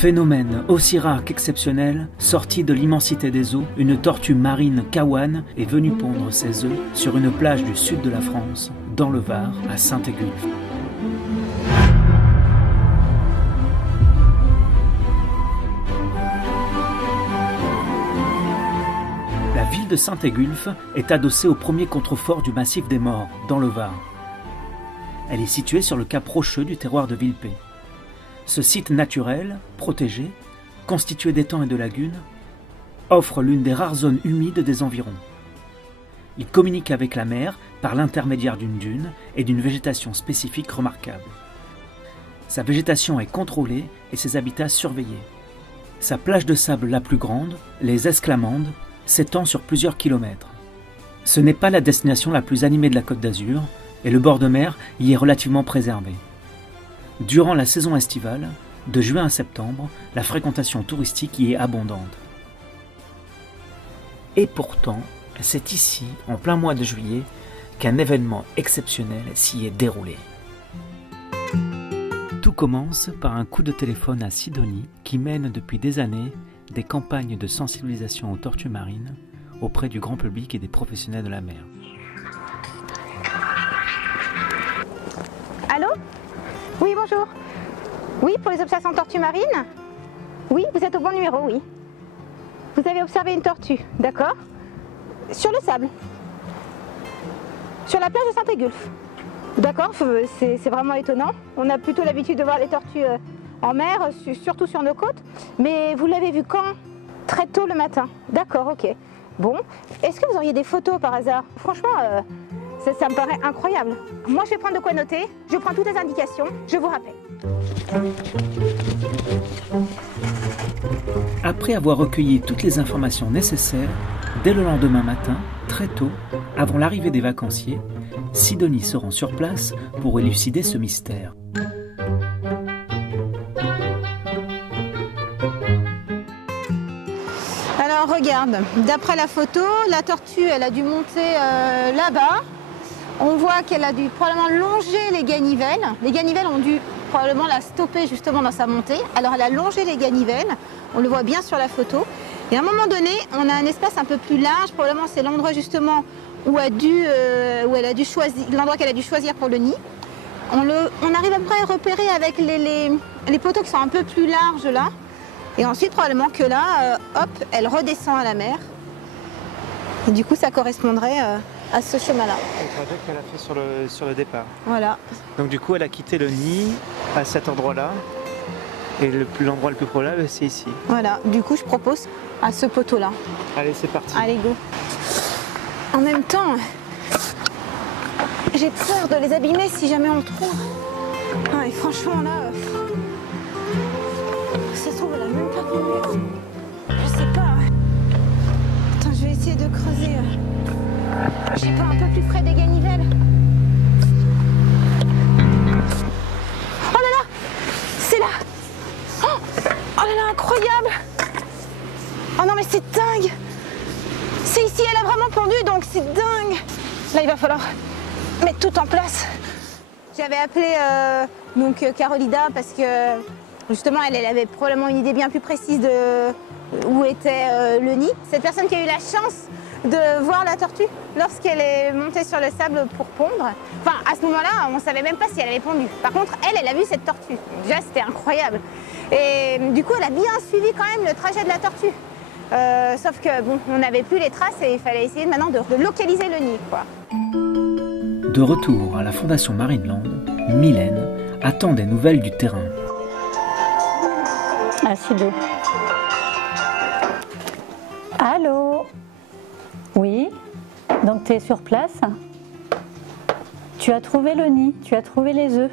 Phénomène aussi rare qu'exceptionnel, sorti de l'immensité des eaux, une tortue marine kawan est venue pondre ses œufs sur une plage du sud de la France, dans le Var, à Saint-Égulphe. La ville de Saint-Égulphe est adossée au premier contrefort du massif des Morts, dans le Var. Elle est située sur le cap rocheux du terroir de Villepé. Ce site naturel, protégé, constitué d'étangs et de lagunes, offre l'une des rares zones humides des environs. Il communique avec la mer par l'intermédiaire d'une dune et d'une végétation spécifique remarquable. Sa végétation est contrôlée et ses habitats surveillés. Sa plage de sable la plus grande, les Esclamandes, s'étend sur plusieurs kilomètres. Ce n'est pas la destination la plus animée de la Côte d'Azur, et le bord de mer y est relativement préservé. Durant la saison estivale, de juin à septembre, la fréquentation touristique y est abondante. Et pourtant, c'est ici, en plein mois de juillet, qu'un événement exceptionnel s'y est déroulé. Tout commence par un coup de téléphone à Sidonie qui mène depuis des années des campagnes de sensibilisation aux tortues marines auprès du grand public et des professionnels de la mer. Allô ? Oui, bonjour. Oui, pour les observations de tortues marines ? Oui, vous êtes au bon numéro, oui. Vous avez observé une tortue, d'accord ? Sur le sable. Sur la plage de Saint-Égulphe. D'accord, c'est vraiment étonnant. On a plutôt l'habitude de voir les tortues en mer, surtout sur nos côtes. Mais vous l'avez vu quand ? Très tôt le matin. D'accord, ok. Bon, est-ce que vous auriez des photos par hasard ? Franchement, ça me paraît incroyable. Moi, je vais prendre de quoi noter. Je prends toutes les indications. Je vous rappelle. Après avoir recueilli toutes les informations nécessaires, dès le lendemain matin, très tôt, avant l'arrivée des vacanciers, Sidonie se rend sur place pour élucider ce mystère. Alors regarde, d'après la photo, la tortue elle a dû monter là-bas. On voit qu'elle a dû probablement longer les ganivelles. Les ganivelles ont dû probablement la stopper justement dans sa montée. Alors elle a longé les ganivelles, on le voit bien sur la photo. Et à un moment donné, on a un espace un peu plus large, probablement c'est l'endroit justement où elle a dû choisir, l'endroit qu'elle a dû choisir pour le nid. On arrive après à repérer avec les poteaux qui sont un peu plus larges là. Et ensuite, probablement que là, hop, elle redescend à la mer. Et du coup, ça correspondrait à ce chemin-là. Le trajet qu'elle a fait sur le départ. Voilà. Donc du coup, elle a quitté le nid à cet endroit-là. Et l'endroit le plus probable, c'est ici. Voilà. Du coup, je propose à ce poteau-là. Allez, c'est parti. Allez, go. En même temps, j'ai peur de les abîmer si jamais on trouve. Ah, et franchement, là... Ça se trouve, elle a même pas connu. Je sais pas. Attends, je vais essayer de creuser. J'ai pas un peu plus près des ganivelles. Oh là là! C'est là! Oh là là, incroyable! Oh non, mais c'est dingue! C'est ici, elle a vraiment pondu, donc c'est dingue! Là, il va falloir mettre tout en place. J'avais appelé donc Carolida parce que justement, elle avait probablement une idée bien plus précise de où était le nid. Cette personne qui a eu la chance de voir la tortue lorsqu'elle est montée sur le sable pour pondre. Enfin, à ce moment-là, on ne savait même pas si elle avait pondu. Par contre, elle a vu cette tortue. Déjà, c'était incroyable. Et du coup, elle a bien suivi quand même le trajet de la tortue. Sauf que, bon, on n'avait plus les traces et il fallait essayer maintenant de localiser le nid, quoi. De retour à la Fondation Marineland, Mylène attend des nouvelles du terrain. Acido. Allô? Oui? Donc tu es sur place? Tu as trouvé le nid? Tu as trouvé les œufs?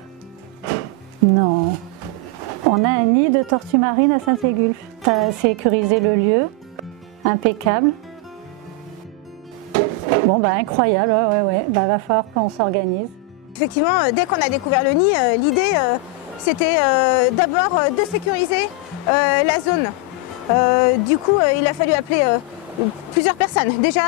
Non. On a un nid de tortue marine à Saint-Égulphe. Tu as sécurisé le lieu. Impeccable. Bon bah incroyable, ouais. Bah va falloir qu'on s'organise. Effectivement, dès qu'on a découvert le nid, l'idée c'était d'abord de sécuriser la zone. Du coup, il a fallu appeler plusieurs personnes. Déjà,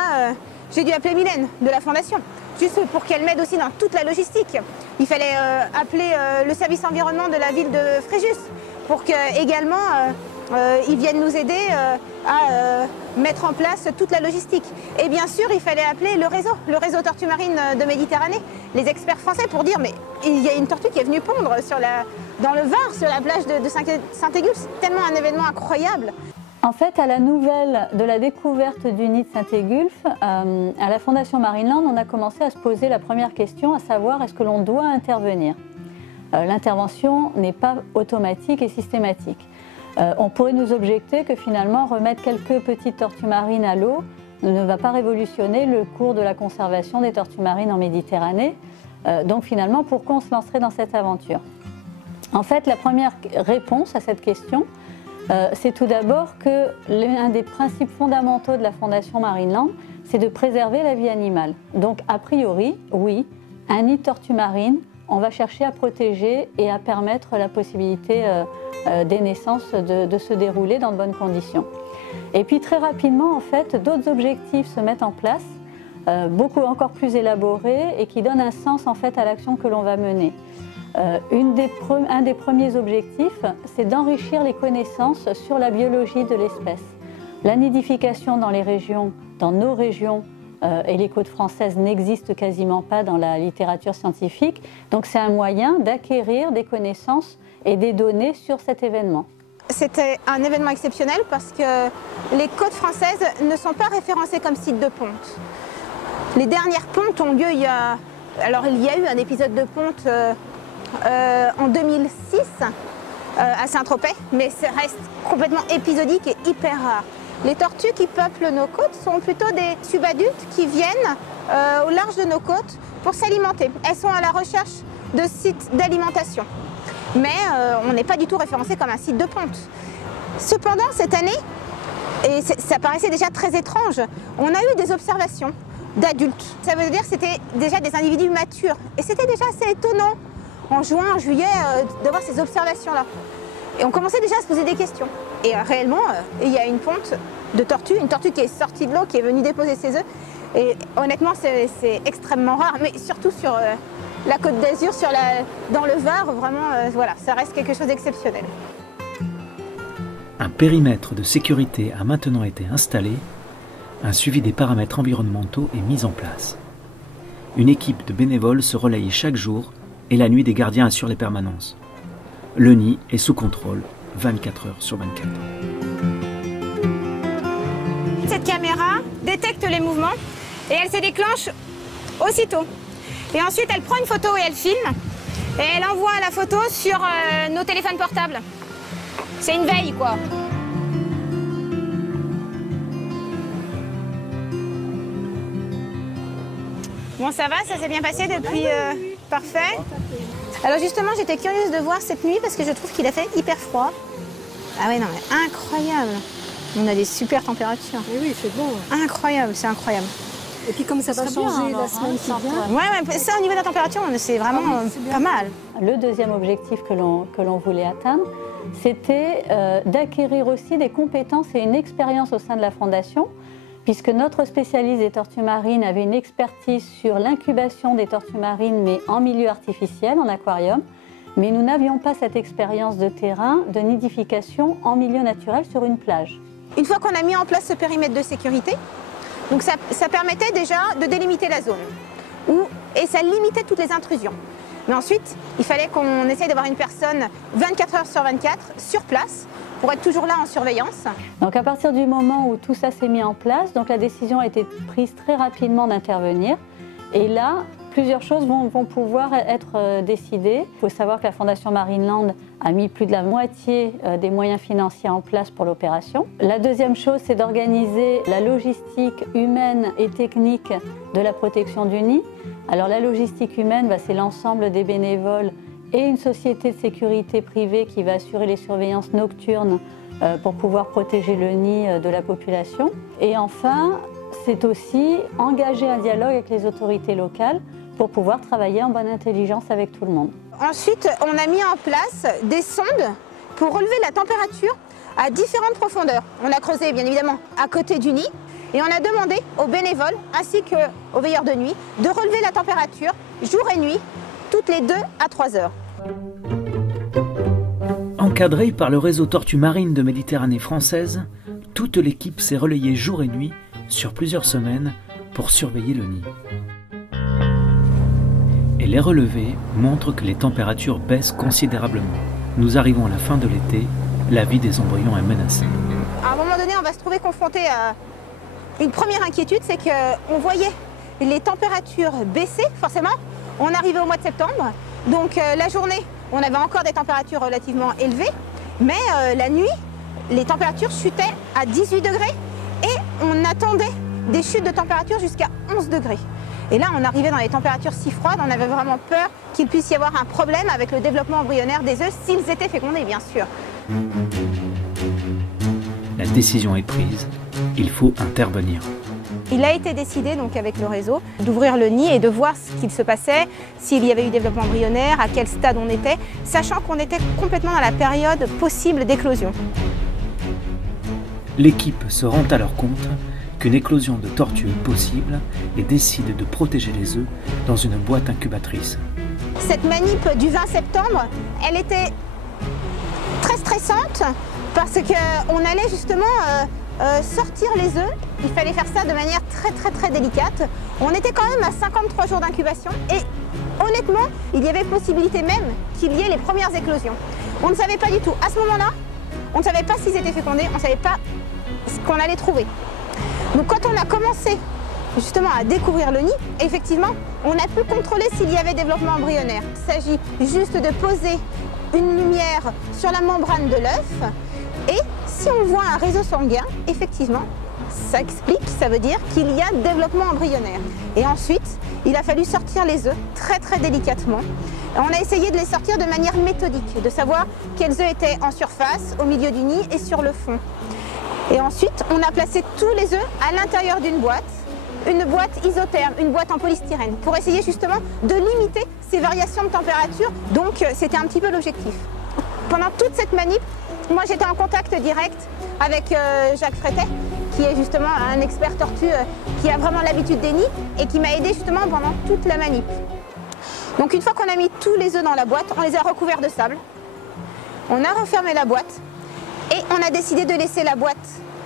j'ai dû appeler Mylène de la Fondation, juste pour qu'elle m'aide aussi dans toute la logistique. il fallait appeler le service environnement de la ville de Fréjus pour que également ils viennent nous aider à mettre en place toute la logistique. Et bien sûr, il fallait appeler le réseau Tortue Marine de Méditerranée, les experts français pour dire mais il y a une tortue qui est venue pondre dans le Var, sur la plage de Saint-Égulfe. C'est tellement un événement incroyable. En fait, à la nouvelle de la découverte du nid de Saint-Égulfe, à la Fondation Marineland, on a commencé à se poser la première question, à savoir est-ce que l'on doit intervenir. L'intervention n'est pas automatique et systématique. On pourrait nous objecter que finalement remettre quelques petites tortues marines à l'eau ne va pas révolutionner le cours de la conservation des tortues marines en Méditerranée. Donc finalement, pourquoi on se lancerait dans cette aventure? En fait, la première réponse à cette question, c'est tout d'abord que l'un des principes fondamentaux de la Fondation Marineland, c'est de préserver la vie animale. Donc a priori, oui, un nid de tortue marine, on va chercher à protéger et à permettre la possibilité des naissances de se dérouler dans de bonnes conditions. Et puis très rapidement, en fait, d'autres objectifs se mettent en place, encore plus élaborés et qui donnent un sens en fait à l'action que l'on va mener. Un des premiers objectifs, c'est d'enrichir les connaissances sur la biologie de l'espèce. La nidification dans nos régions et les côtes françaises n'existe quasiment pas dans la littérature scientifique. Donc c'est un moyen d'acquérir des connaissances et des données sur cet événement. C'était un événement exceptionnel parce que les côtes françaises ne sont pas référencées comme sites de ponte. Les dernières pontes ont lieu il y a eu un épisode de ponte en 2006 à Saint-Tropez, mais ça reste complètement épisodique et hyper rare. Les tortues qui peuplent nos côtes sont plutôt des subadultes qui viennent au large de nos côtes pour s'alimenter. Elles sont à la recherche de sites d'alimentation, mais on n'est pas du tout référencé comme un site de ponte. Cependant, cette année, et ça paraissait déjà très étrange, on a eu des observations d'adultes. Ça veut dire que c'était déjà des individus matures. Et c'était déjà assez étonnant en juin, en juillet, d'avoir ces observations-là. Et on commençait déjà à se poser des questions. Et réellement, il y a une ponte de tortue, une tortue qui est sortie de l'eau, qui est venue déposer ses œufs. Et honnêtement, c'est extrêmement rare, mais surtout sur la Côte d'Azur, dans le Var, vraiment, voilà, ça reste quelque chose d'exceptionnel. Un périmètre de sécurité a maintenant été installé, un suivi des paramètres environnementaux est mis en place. Une équipe de bénévoles se relaye chaque jour et la nuit des gardiens assurent les permanences. Le nid est sous contrôle 24 heures sur 24. Cette caméra détecte les mouvements et elle se déclenche aussitôt. Et ensuite, elle prend une photo et elle filme. Et elle envoie la photo sur nos téléphones portables. C'est une veille, quoi. Bon, ça va, ça s'est bien passé depuis... Parfait. Alors justement, j'étais curieuse de voir cette nuit parce que je trouve qu'il a fait hyper froid. Ah ouais, non mais incroyable. On a des super températures. Mais oui, c'est bon. Incroyable, c'est incroyable. Et puis comme ça va changer la semaine qui vient. Ouais, ça au niveau de la température, c'est vraiment pas mal. Le deuxième objectif que l'on voulait atteindre, c'était d'acquérir aussi des compétences et une expérience au sein de la Fondation, puisque notre spécialiste des tortues marines avait une expertise sur l'incubation des tortues marines, mais en milieu artificiel, en aquarium. Mais nous n'avions pas cette expérience de terrain, de nidification en milieu naturel sur une plage. Une fois qu'on a mis en place ce périmètre de sécurité, donc ça permettait déjà de délimiter la zone, et ça limitait toutes les intrusions. Mais ensuite, il fallait qu'on essaye d'avoir une personne 24 heures sur 24 sur place pour être toujours là en surveillance. Donc à partir du moment où tout ça s'est mis en place, donc la décision a été prise très rapidement d'intervenir. Et là, plusieurs choses vont pouvoir être décidées. Il faut savoir que la Fondation Marineland a mis plus de la moitié des moyens financiers en place pour l'opération. La deuxième chose, c'est d'organiser la logistique humaine et technique de la protection du nid. Alors la logistique humaine, c'est l'ensemble des bénévoles et une société de sécurité privée qui va assurer les surveillances nocturnes pour pouvoir protéger le nid de la population. Et enfin, c'est aussi engager un dialogue avec les autorités locales pour pouvoir travailler en bonne intelligence avec tout le monde. Ensuite, on a mis en place des sondes pour relever la température à différentes profondeurs. On a creusé bien évidemment à côté du nid et on a demandé aux bénévoles ainsi qu'aux veilleurs de nuit de relever la température jour et nuit toutes les 2 à 3 heures. Encadrée par le réseau Tortues Marines de Méditerranée française, toute l'équipe s'est relayée jour et nuit sur plusieurs semaines pour surveiller le nid. Et les relevés montrent que les températures baissent considérablement. Nous arrivons à la fin de l'été, la vie des embryons est menacée. À un moment donné, on va se trouver confronté à une première inquiétude, c'est qu'on voyait les températures baisser, forcément. On arrivait au mois de septembre, donc la journée, on avait encore des températures relativement élevées, mais la nuit, les températures chutaient à 18 degrés et on attendait des chutes de température jusqu'à 11 degrés. Et là, on arrivait dans les températures si froides, on avait vraiment peur qu'il puisse y avoir un problème avec le développement embryonnaire des œufs, s'ils étaient fécondés, bien sûr. La décision est prise, il faut intervenir. Il a été décidé, donc avec le réseau, d'ouvrir le nid et de voir ce qu'il se passait, s'il y avait eu développement embryonnaire, à quel stade on était, sachant qu'on était complètement dans la période possible d'éclosion. L'équipe se rend alors compte qu'une éclosion de tortue est possible et décide de protéger les œufs dans une boîte incubatrice. Cette manip du 20 septembre, elle était très stressante parce qu'on allait justement sortir les œufs. Il fallait faire ça de manière très délicate. On était quand même à 53 jours d'incubation et honnêtement, il y avait possibilité même qu'il y ait les premières éclosions. On ne savait pas du tout. À ce moment-là, on ne savait pas s'ils étaient fécondés, on ne savait pas ce qu'on allait trouver. Donc quand on a commencé justement à découvrir le nid, effectivement, on a pu contrôler s'il y avait développement embryonnaire. Il s'agit juste de poser une lumière sur la membrane de l'œuf et si on voit un réseau sanguin, effectivement, ça explique, ça veut dire qu'il y a développement embryonnaire. Et ensuite, il a fallu sortir les œufs très délicatement. On a essayé de les sortir de manière méthodique, de savoir quels œufs étaient en surface, au milieu du nid et sur le fond. Et ensuite, on a placé tous les œufs à l'intérieur d'une boîte, une boîte isotherme, une boîte en polystyrène, pour essayer justement de limiter ces variations de température. Donc, c'était un petit peu l'objectif. Pendant toute cette manip, moi j'étais en contact direct avec Jacques Frétet, qui est justement un expert tortue qui a vraiment l'habitude des nids et qui m'a aidé justement pendant toute la manip. Donc une fois qu'on a mis tous les œufs dans la boîte, on les a recouverts de sable, on a refermé la boîte et on a décidé de laisser la boîte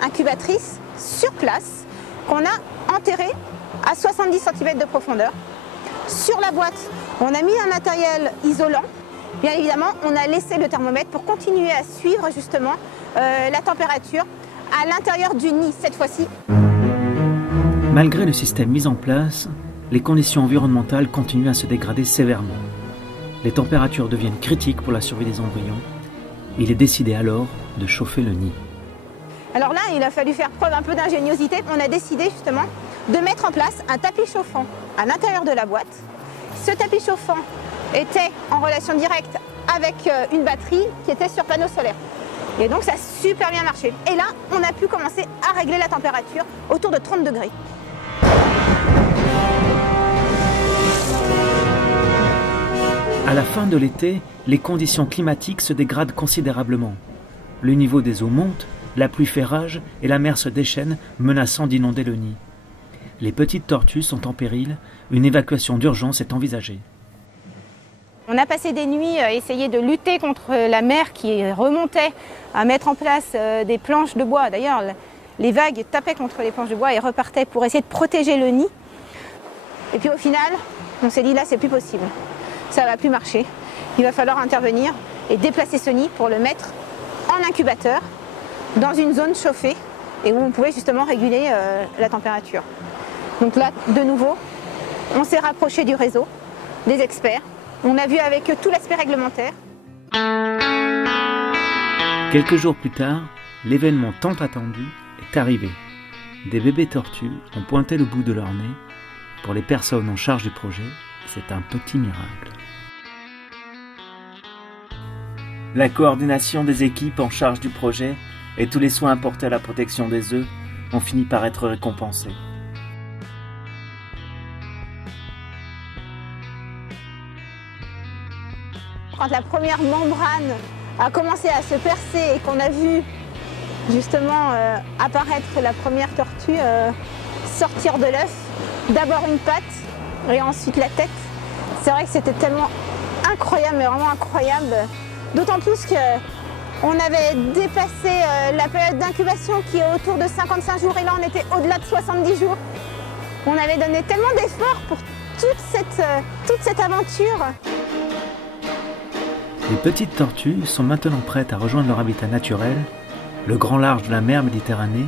incubatrice sur place, qu'on a enterrée à 70 cm de profondeur. Sur la boîte, on a mis un matériel isolant. Bien évidemment, on a laissé le thermomètre pour continuer à suivre justement la température à l'intérieur du nid cette fois-ci. Malgré le système mis en place, les conditions environnementales continuent à se dégrader sévèrement. Les températures deviennent critiques pour la survie des embryons. Il est décidé alors de chauffer le nid. Alors là, il a fallu faire preuve un peu d'ingéniosité. On a décidé justement de mettre en place un tapis chauffant à l'intérieur de la boîte. Ce tapis chauffant était en relation directe avec une batterie qui était sur panneau solaire. Et donc ça a super bien marché. Et là, on a pu commencer à régler la température autour de 30 degrés. À la fin de l'été, les conditions climatiques se dégradent considérablement. Le niveau des eaux monte, la pluie fait rage et la mer se déchaîne, menaçant d'inonder le nid. Les petites tortues sont en péril, une évacuation d'urgence est envisagée. On a passé des nuits à essayer de lutter contre la mer qui remontait, à mettre en place des planches de bois. D'ailleurs, les vagues tapaient contre les planches de bois et repartaient pour essayer de protéger le nid. Et puis au final, on s'est dit là, c'est plus possible. Ça ne va plus marcher. Il va falloir intervenir et déplacer ce nid pour le mettre en incubateur dans une zone chauffée et où on pouvait justement réguler la température. Donc là, de nouveau, on s'est rapproché du réseau, des experts. On a vu avec eux tout l'aspect réglementaire. Quelques jours plus tard, l'événement tant attendu est arrivé. Des bébés tortues ont pointé le bout de leur nez. Pour les personnes en charge du projet, c'est un petit miracle. La coordination des équipes en charge du projet et tous les soins apportés à la protection des œufs ont fini par être récompensés. Quand la première membrane a commencé à se percer et qu'on a vu justement apparaître la première tortue sortir de l'œuf, d'abord une patte et ensuite la tête, C'est vrai que c'était tellement incroyable, mais vraiment incroyable. D'autant plus que on avait dépassé la période d'incubation qui est autour de 55 jours et là on était au-delà de 70 jours. On avait donné tellement d'efforts pour toute cette aventure. Les petites tortues sont maintenant prêtes à rejoindre leur habitat naturel, le grand large de la mer Méditerranée,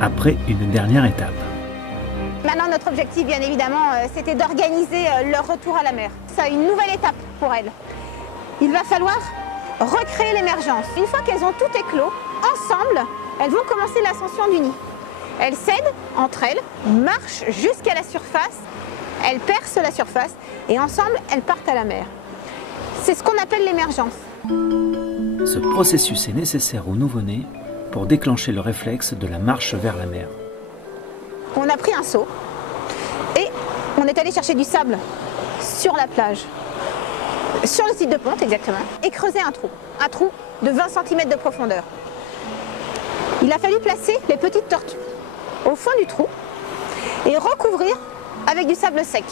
après une dernière étape. Maintenant, notre objectif, bien évidemment, c'était d'organiser leur retour à la mer. C'est une nouvelle étape pour elles. Il va falloir recréer l'émergence. Une fois qu'elles ont tout éclos, ensemble, elles vont commencer l'ascension du nid. Elles s'aident entre elles, marchent jusqu'à la surface, elles percent la surface et ensemble, elles partent à la mer. C'est ce qu'on appelle l'émergence. Ce processus est nécessaire aux nouveau-nés pour déclencher le réflexe de la marche vers la mer. On a pris un seau et on est allé chercher du sable sur la plage, sur le site de ponte exactement, et creuser un trou de 20 cm de profondeur. Il a fallu placer les petites tortues au fond du trou et recouvrir avec du sable sec.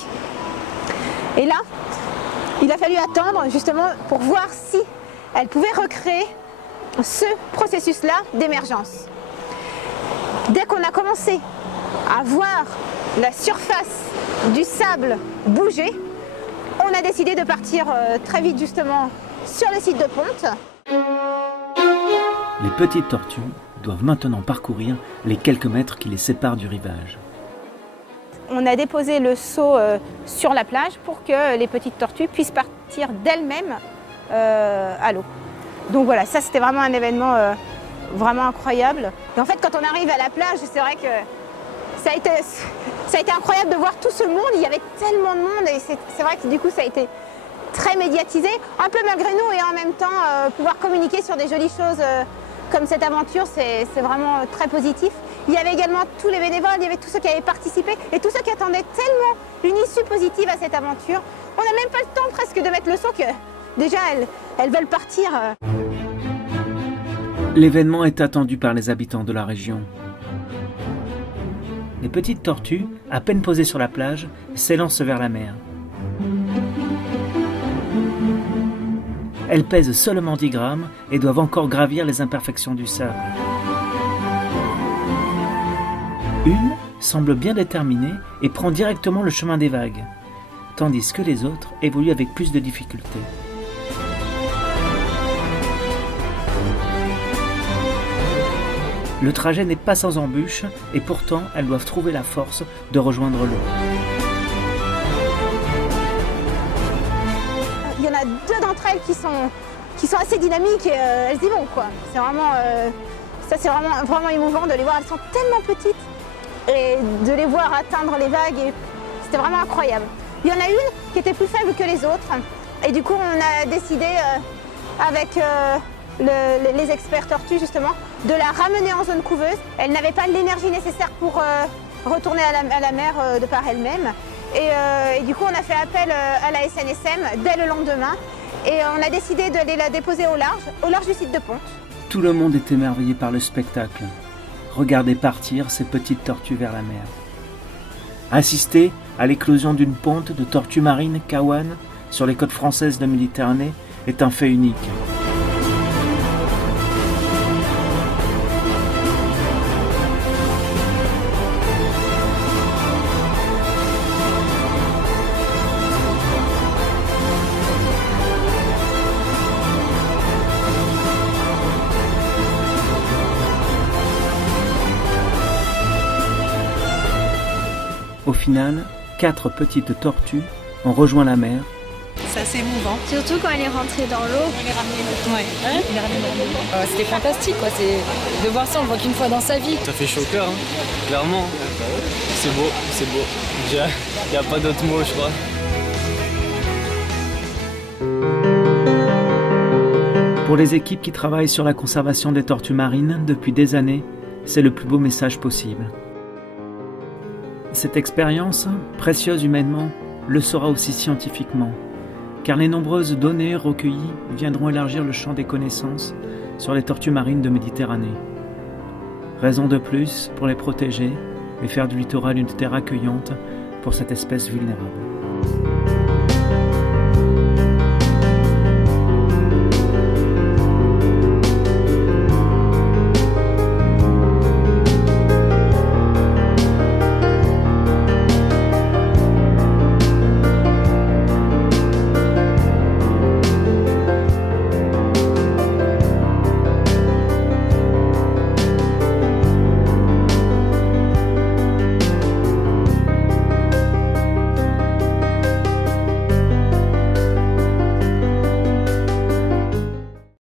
Et là, il a fallu attendre justement pour voir si elles pouvaient recréer ce processus-là d'émergence. Dès qu'on a commencé à voir la surface du sable bouger, on a décidé de partir très vite justement sur le site de ponte. Les petites tortues doivent maintenant parcourir les quelques mètres qui les séparent du rivage. On a déposé le seau sur la plage pour que les petites tortues puissent partir d'elles-mêmes à l'eau. Donc voilà, ça c'était vraiment un événement vraiment incroyable. Et en fait, quand on arrive à la plage, c'est vrai que ça a été incroyable de voir tout ce monde. Il y avait tellement de monde et c'est vrai que du coup ça a été très médiatisé, un peu malgré nous, et en même temps pouvoir communiquer sur des jolies choses comme cette aventure, c'est vraiment très positif. Il y avait également tous les bénévoles, il y avait tous ceux qui avaient participé et tous ceux qui attendaient tellement une issue positive à cette aventure. On n'a même pas le temps presque de mettre le saut que déjà elles veulent partir. L'événement est attendu par les habitants de la région. Les petites tortues, à peine posées sur la plage, s'élancent vers la mer. Elles pèsent seulement 10 grammes et doivent encore gravir les imperfections du sable. Une semble bien déterminée et prend directement le chemin des vagues, tandis que les autres évoluent avec plus de difficultés. Le trajet n'est pas sans embûches et pourtant elles doivent trouver la force de rejoindre l'eau. Il y en a deux d'entre elles qui sont assez dynamiques et elles y vont, quoi. C'est vraiment, ça c'est vraiment émouvant de les voir. Elles sont tellement petites et de les voir atteindre les vagues, c'était vraiment incroyable. Il y en a une qui était plus faible que les autres et du coup on a décidé avec les experts tortues justement de la ramener en zone couveuse. Elle n'avait pas l'énergie nécessaire pour retourner à la mer de par elle-même. Et du coup, on a fait appel à la SNSM dès le lendemain et on a décidé de la déposer au large du site de ponte. Tout le monde est émerveillé par le spectacle. Regardez partir ces petites tortues vers la mer. Assister à l'éclosion d'une ponte de tortues marines Kawan sur les côtes françaises de Méditerranée est un fait unique. Au final, 4 petites tortues ont rejoint la mer. C'est assez émouvant. Surtout quand elle est rentrée dans l'eau. On les ramenait dans l'eau. C'était fantastique, quoi. De voir ça, on le voit qu'une fois dans sa vie. Ça fait chaud au cœur, hein. Clairement. C'est beau, c'est beau. Il n'y a pas d'autre mot, je crois. Pour les équipes qui travaillent sur la conservation des tortues marines depuis des années, c'est le plus beau message possible. Cette expérience, précieuse humainement, le sera aussi scientifiquement, car les nombreuses données recueillies viendront élargir le champ des connaissances sur les tortues marines de Méditerranée. Raison de plus pour les protéger et faire du littoral une terre accueillante pour cette espèce vulnérable.